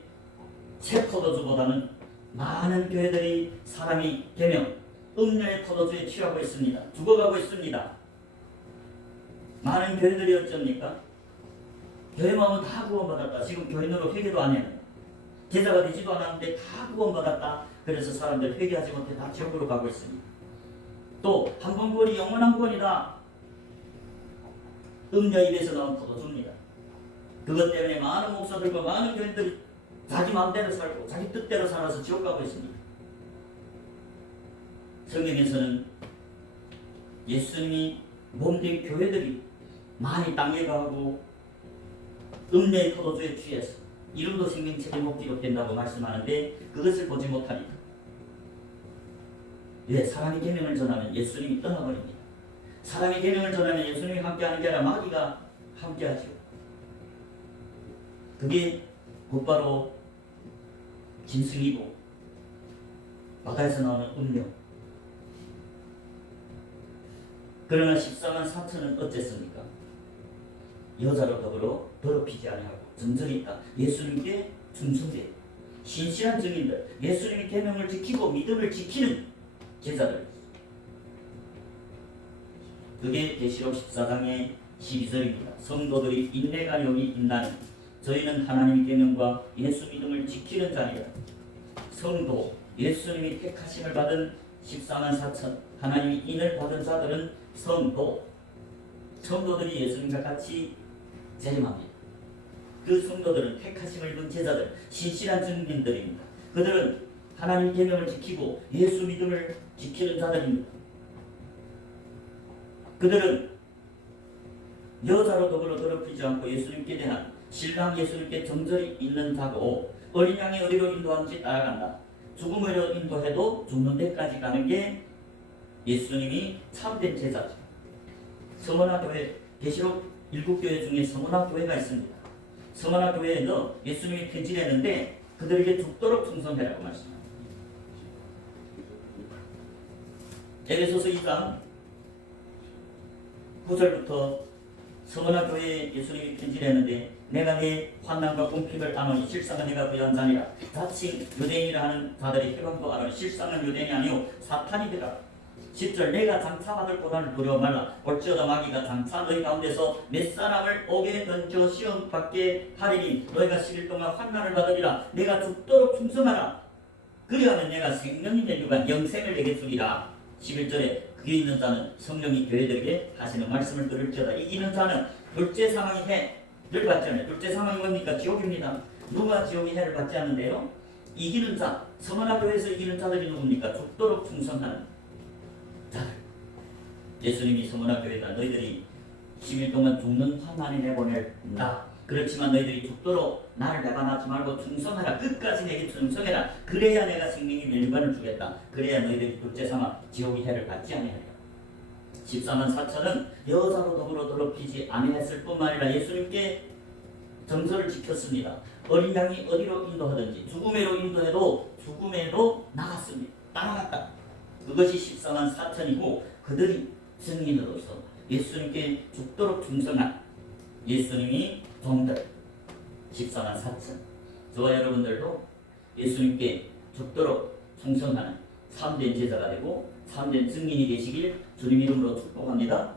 새 포도주보다는 많은 교회들이 사람이 계명, 음료의 포도주에 취하고 있습니다. 죽어가고 있습니다. 많은 교회들이 어쩝니까? 교회 마음은 다 구원받았다. 지금 교인으로 회개도 안 해요. 제자가 되지도 않았는데 다 구원받았다. 그래서 사람들 회개하지 못해 다 지옥으로 가고 있습니다. 또 한 번 구원이 영원한 구원이다. 음녀 입에서 나온 포도주입니다. 그것 때문에 많은 목사들과 많은 교인들이 자기 마음대로 살고 자기 뜻대로 살아서 지옥 가고 있습니다. 성경에서는 예수님이 몸된 교회들이 많이 땅에 가고 음녀의 포도주에 취해서 이름도 생명책에 못 기록된다고 말씀하는데 그것을 보지 못합니다. 왜? 사람의 계명을 전하면 예수님이 떠나버립니다. 사람의 계명을 전하면 예수님이 함께하는 게 아니라 마귀가 함께하죠. 그게 곧바로 짐승이고 바다에서 나오는 음료. 그러나 14만 4천은 어쨌습니까? 여자로 더불어 더럽히지 아니하고 정절이 있다. 예수님께 충성돼 신실한 증인들, 예수님의 계명을 지키고 믿음을 지키는 제자들. 그게 계시록 14장의 12절입니다. 성도들이 인내가 여기 있나니 저희는 하나님의 계명과 예수 믿음을 지키는 자니라. 성도, 예수님이 택하심을 받은 14만 4천, 하나님의 인을 받은 자들은 성도들이 예수님과 같이 재림합니다. 그 성도들은 택하심을 입은 제자들, 신실한 증인들입니다. 그들은 하나님의 계명을 지키고 예수 믿음을 지키는 자들입니다. 그들은 여자로 더불어 더럽히지 않고 예수님께 대한 신랑 예수님께 정절이 있는 자고 어린 양이 어디로 인도하는지 따라간다. 죽음으로 인도해도 죽는 데까지 가는 게 예수님이 참된 제자죠. 서머나 교회, 계시록 7교회 중에 서머나 교회가 있습니다. 서머나 교회에도 예수님이 편지를 했는데 그들에게 죽도록 충성해라고 말씀합니다. 에베소서 2장 9절부터 서머나 교회에 예수님이 편지를 했는데 내가 네 환난과 궁핍을 아노니 실상은 네가 부유한 자니라. 자칭 유대인이라 하는 자들의 희망도 아노니 실상은 유대인이 아니오 사탄이더라. 10절 내가 장차 받을 고난을 두려워 말라. 올지어다 마귀가 장차 너희 가운데서 몇 사람을 옥에 던져 시험 받게 하리니 너희가 10일 동안 환난을 받으리라. 내가 죽도록 충성하라. 그리하면 내가 생명이 내주가 영생을 내게 주리라. 11절에 그에 있는 자는 성령이 교회들에게 하시는 말씀을 들을지어다. 이기는 자는 둘째 사망의 해를 받지 않아요. 둘째 사망이 뭡니까? 지옥입니다. 누가 지옥의 해를 받지 않는데요? 이기는 자, 서머나 교회에서 이기는 자들이 누굽니까? 죽도록 충성하는 자들. 예수님이 서머나 교회다. 너희들이 10일 동안 죽는 환난에 내보낸다. 그렇지만 너희들이 죽도록 나를 배반하지 말고 충성하라. 끝까지 내게 충성해라. 그래야 내가 생명의 멸류관을 주겠다. 그래야 너희들이 둘째 사망 지옥의 해를 받지 아니하리라. 14만 4천은 여자로 더불어 더럽히지 아니했을 뿐만 아니라 예수님께 정서를 지켰습니다. 어린 양이 어디로 인도하든지 죽음에로 인도해도 죽음에로 나갔습니다. 따라갔다. 그것이 14만 4천이고 그들이 증인으로서 예수님께 죽도록 충성한 예수님이 종들 14만 4천. 저와 여러분들도 예수님께 죽도록 충성하는 참된 제자가 되고 참된 증인이 되시길 주님 이름으로 축복합니다.